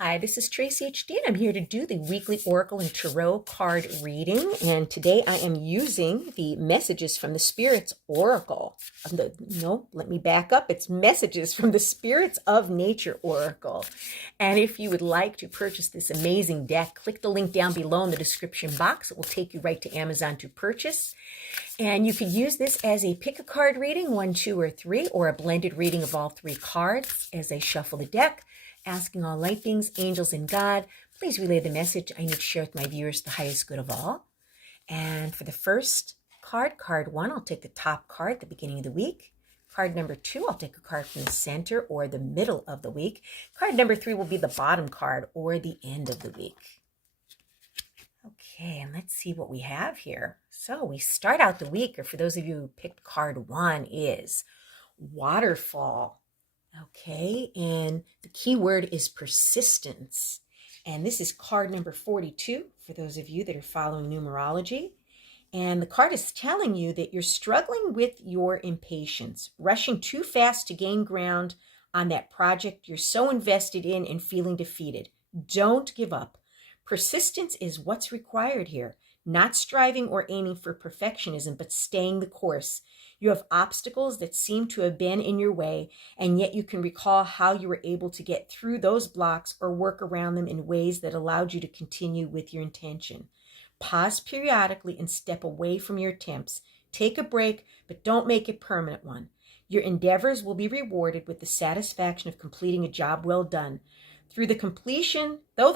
Hi, this is Tracy HD, and I'm here to do the weekly Oracle and Tarot card reading. And today I am using the Messages from the Spirits Oracle. Let me back up. It's Messages from the Spirits of Nature Oracle. And if you would like to purchase this amazing deck, click the link down below in the description box. It will take you right to Amazon to purchase. And you could use this as a pick a card reading, 1, 2, or 3, or a blended reading of all 3 cards as I shuffle the deck. Asking all light beings, angels, and God, please relay the message I need to share with my viewers the highest good of all. And for the first card, card 1, I'll take the top card at the beginning of the week. Card number 2, I'll take a card from the center or the middle of the week. Card number 3 will be the bottom card or the end of the week. Okay, and let's see what we have here. So we start out the week, or for those of you who picked card 1, is Waterfall. Okay, and the key word is persistence. And this is card number 42 for those of you that are following numerology. And the card is telling you that you're struggling with your impatience, rushing too fast to gain ground on that project you're so invested in and feeling defeated. Don't give up. Persistence is what's required here, not striving or aiming for perfectionism, but staying the course. You have obstacles that seem to have been in your way, and yet you can recall how you were able to get through those blocks or work around them in ways that allowed you to continue with your intention. Pause periodically and step away from your attempts. Take a break, but don't make it a permanent one. Your endeavors will be rewarded with the satisfaction of completing a job well done. Though the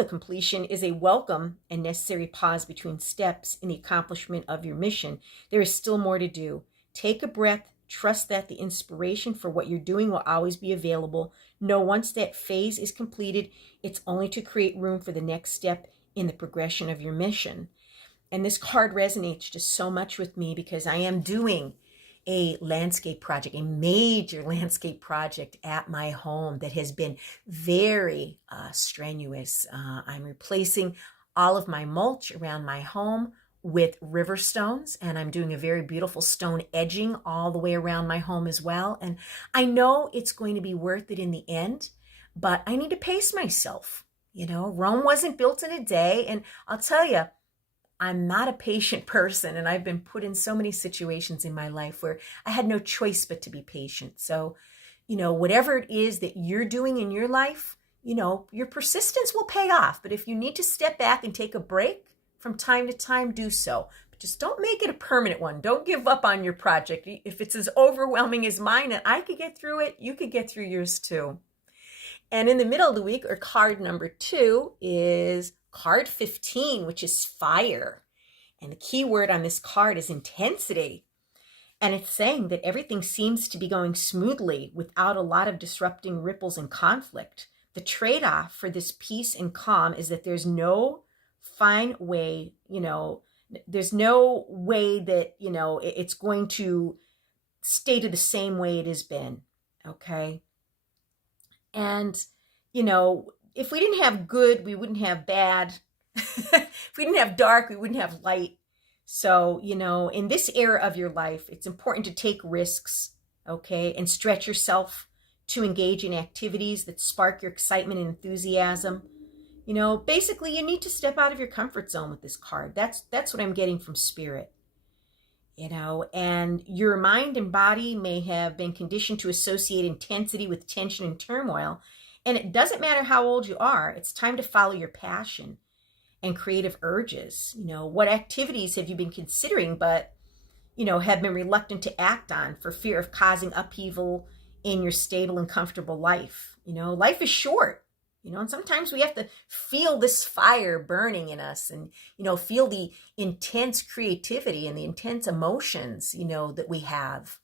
completion is a welcome and necessary pause between steps in the accomplishment of your mission, there is still more to do. Take a breath, trust that the inspiration for what you're doing will always be available. Know once that phase is completed, it's only to create room for the next step in the progression of your mission. And this card resonates just so much with me because I am doing a landscape project, a major landscape project at my home that has been very strenuous. I'm replacing all of my mulch around my home with river stones, and I'm doing a very beautiful stone edging all the way around my home as well. And I know it's going to be worth it in the end, but I need to pace myself. You know, Rome wasn't built in a day, and I'll tell you, I'm not a patient person, and I've been put in so many situations in my life where I had no choice but to be patient. So, whatever it is that you're doing in your life, your persistence will pay off. But if you need to step back and take a break from time to time, do so. But just don't make it a permanent one. Don't give up on your project. If it's as overwhelming as mine and I could get through it, you could get through yours too. And in the middle of the week, or card number 2, is card 15, which is fire. And the key word on this card is intensity. And it's saying that everything seems to be going smoothly without a lot of disrupting ripples and conflict. The trade-off for this peace and calm is that there's no fine way, there's no way that, it's going to stay to the same way it has been. Okay. And, if we didn't have good, we wouldn't have bad. If we didn't have dark, we wouldn't have light. So, in this era of your life, it's important to take risks, okay, and stretch yourself to engage in activities that spark your excitement and enthusiasm. Basically, you need to step out of your comfort zone with this card. That's what I'm getting from Spirit. And your mind and body may have been conditioned to associate intensity with tension and turmoil. And it doesn't matter how old you are, it's time to follow your passion and creative urges. What activities have you been considering, but, have been reluctant to act on for fear of causing upheaval in your stable and comfortable life? Life is short, and sometimes we have to feel this fire burning in us and, feel the intense creativity and the intense emotions, that we have.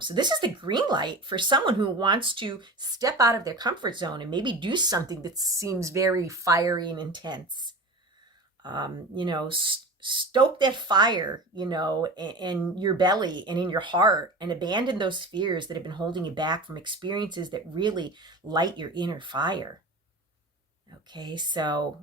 So this is the green light for someone who wants to step out of their comfort zone and maybe do something that seems very fiery and intense. Stoke that fire, in your belly and in your heart, and abandon those fears that have been holding you back from experiences that really light your inner fire. Okay, so,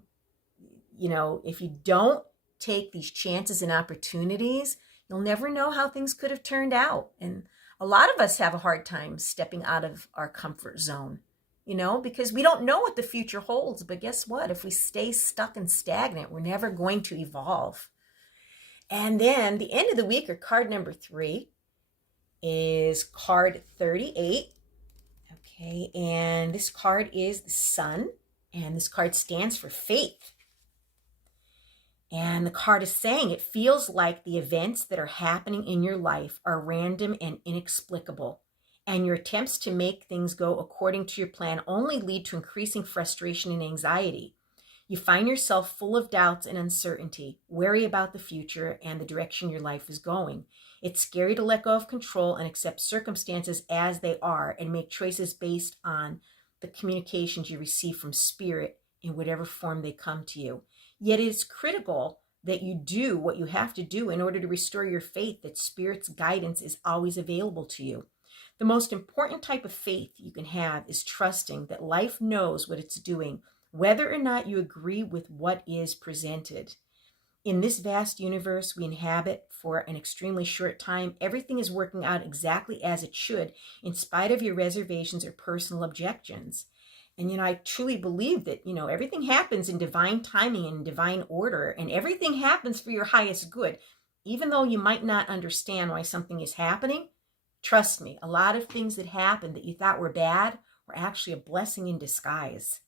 if you don't take these chances and opportunities, you'll never know how things could have turned out. And a lot of us have a hard time stepping out of our comfort zone. because we don't know what the future holds. But guess what? If we stay stuck and stagnant, we're never going to evolve. And then the end of the week, or card number 3, is card 38. Okay, and this card is the Sun, and this card stands for faith. And the card is saying it feels like the events that are happening in your life are random and inexplicable, and your attempts to make things go according to your plan only lead to increasing frustration and anxiety. You find yourself full of doubts and uncertainty, wary about the future and the direction your life is going. It's scary to let go of control and accept circumstances as they are and make choices based on the communications you receive from Spirit in whatever form they come to you. Yet it is critical that you do what you have to do in order to restore your faith that Spirit's guidance is always available to you. The most important type of faith you can have is trusting that life knows what it's doing, whether or not you agree with what is presented. In this vast universe we inhabit for an extremely short time, everything is working out exactly as it should, in spite of your reservations or personal objections. And, I truly believe that, everything happens in divine timing and divine order, and everything happens for your highest good. Even though you might not understand why something is happening, trust me, a lot of things that happen that you thought were bad were actually a blessing in disguise.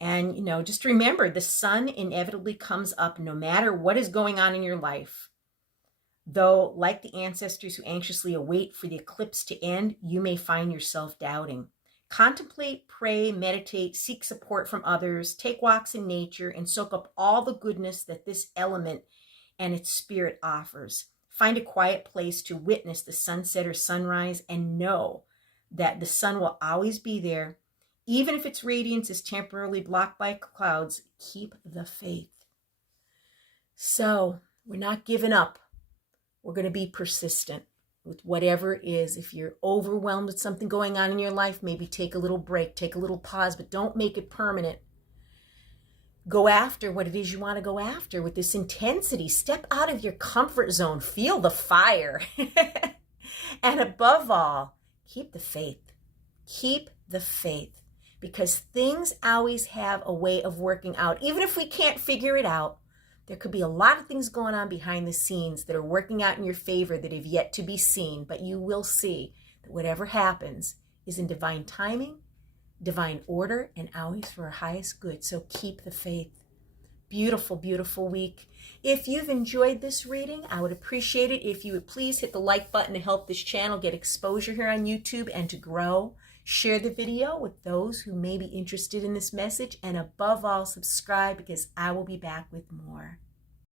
And, just remember, the sun inevitably comes up no matter what is going on in your life. Though, like the ancestors who anxiously await for the eclipse to end, you may find yourself doubting. Contemplate, pray, meditate, seek support from others, take walks in nature, and soak up all the goodness that this element and its spirit offers. Find a quiet place to witness the sunset or sunrise and know that the sun will always be there. Even if its radiance is temporarily blocked by clouds, keep the faith. So, we're not giving up. We're going to be persistent with whatever it is. If you're overwhelmed with something going on in your life, maybe take a little break, take a little pause, but don't make it permanent. Go after what it is you want to go after with this intensity. Step out of your comfort zone. Feel the fire. And above all, keep the faith. Keep the faith. Because things always have a way of working out. Even if we can't figure it out, there could be a lot of things going on behind the scenes that are working out in your favor that have yet to be seen. But you will see that whatever happens is in divine timing, divine order, and always for our highest good. So keep the faith. Beautiful, beautiful week. If you've enjoyed this reading, I would appreciate it if you would please hit the like button to help this channel get exposure here on YouTube and to grow. Share the video with those who may be interested in this message, and above all, subscribe, because I will be back with more.